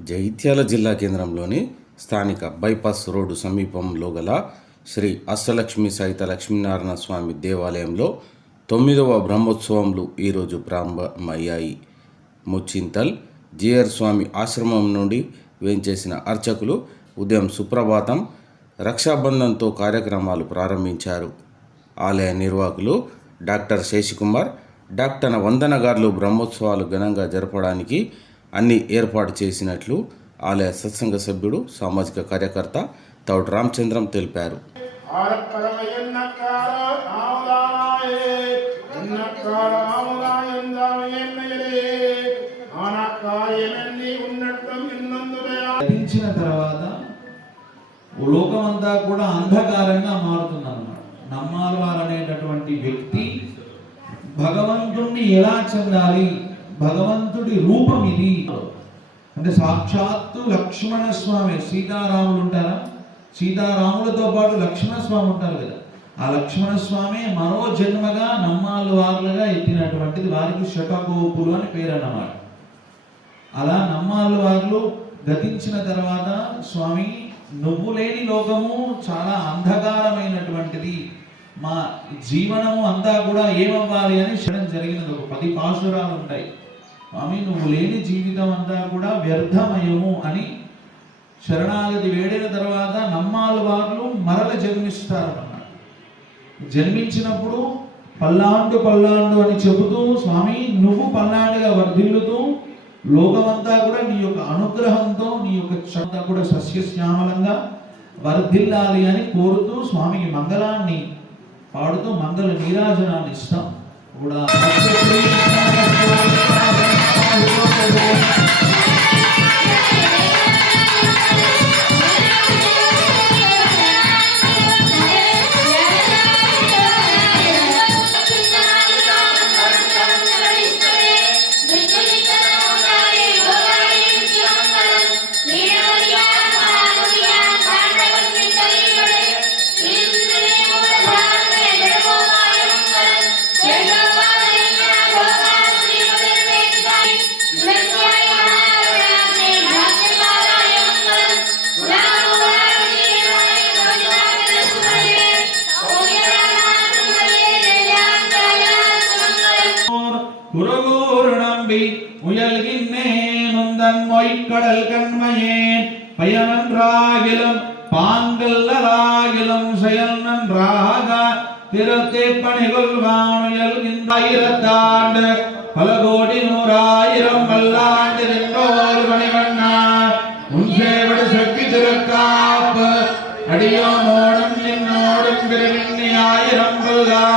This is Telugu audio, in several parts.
జైత్యాల జిల్లా కేంద్రంలోని స్థానిక బైపాస్ రోడ్డు సమీపంలో గల శ్రీ అష్టలక్ష్మి సహిత లక్ష్మీనారాయణ స్వామి దేవాలయంలో తొమ్మిదవ బ్రహ్మోత్సవములు ఈరోజు ప్రారంభమయ్యాయి. ముచ్చింతల్ జిఆర్ స్వామి ఆశ్రమం నుండి వేంచేసిన అర్చకులు ఉదయం సుప్రభాతం రక్షాబంధన్తో కార్యక్రమాలు ప్రారంభించారు. ఆలయ నిర్వాహకులు డాక్టర్ శేషికుమార్ డాక్టర్ వందనగారులు బ్రహ్మోత్సవాలు ఘనంగా జరపడానికి అన్ని ఏర్పాటు చేసినట్లు ఆలయ సత్సంగ సభ్యుడు సామాజిక కార్యకర్త తౌడు రామచంద్రం తెలిపారు. తర్వాత లోకమంతా కూడా అంధకారంగా మారుతుందన్నమాట. నమ్మాలవారు అనేటటువంటి వ్యక్తి భగవంతుణ్ణి ఎలా చెందాలి? భగవంతుడి రూపం ఇది. అంటే సాక్షాత్తు లక్ష్మణ స్వామి సీతారాములు ఉంటారా? సీతారాములతో పాటు లక్ష్మణ స్వామి ఉంటారు కదా. ఆ లక్ష్మణ స్వామి మరో జన్మగా నమ్మాలు వార్లుగా ఎత్తినటువంటిది వారికి శటకోపులు అని పేరు అన్నమాట. అలా నమ్మాలు వార్లు గతించిన తర్వాత స్వామి నువ్వు లేని లోకము చాలా అంధకారమైనటువంటిది. మా జీవనము అంతా కూడా ఏమవ్వాలి? అని క్షణం జరిగినది. ఒక పది పాశురాలు ఉంటాయి. స్వామి నువ్వు లేని జీవితం అంతా కూడా వ్యర్థమయము అని శరణాగతి వేడిన తర్వాత నమ్మాలు వాళ్ళు మరల జన్మిస్తారు అన్నమాట జన్మించినప్పుడు పల్లాండు పల్లాండు అని చెబుతూ స్వామి నువ్వు పల్లాండుగా వర్ధిల్లుతూ లోకమంతా కూడా నీ యొక్క అనుగ్రహంతో నీ యొక్క క్షంతా కూడా సస్యశ్యామలంగా వర్ధిల్లాలి అని కోరుతూ స్వామికి మంగళాన్ని పాడుతూ మంగళ నీరాజనాన్ని ఇస్తాం. కూడా நம்பி முயல்கின்னே தன் மொய்க்கடல் கண்மையே. பயனன்றாகிலும் பாங்கல்லராகிலும் செயல் நன்றாக திருத்தே பணிகொள்வானுயல்கின்றாயிரத்தாண்டு பல கோடி நூறாயிரம் பல்லாண்டு நின்றோர் பணிவண்ணா உன் சேவடு சக்தி திருக்காப்பு அடியோமோடும் என்னோடும் திருவிண்ணி ஆயிரம் பல்லாண்டு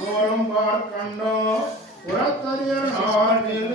கோலம் பார்க்கண்டோ புறத்தறியர் நாள் நீர்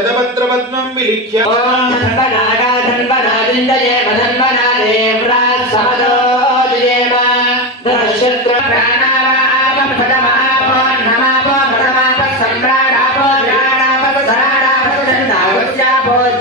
शतपत्रपद्मं विलिख्य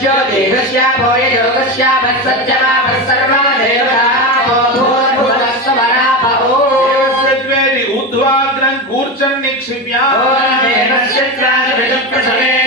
ज्योतिषस्यापो योगस्यापत्सत्यमापत्सर्वा देवता ऊर्ध्वाग्रं कूर्चन्निक्षिप्या नक्षत्रादिभिः प्रसवे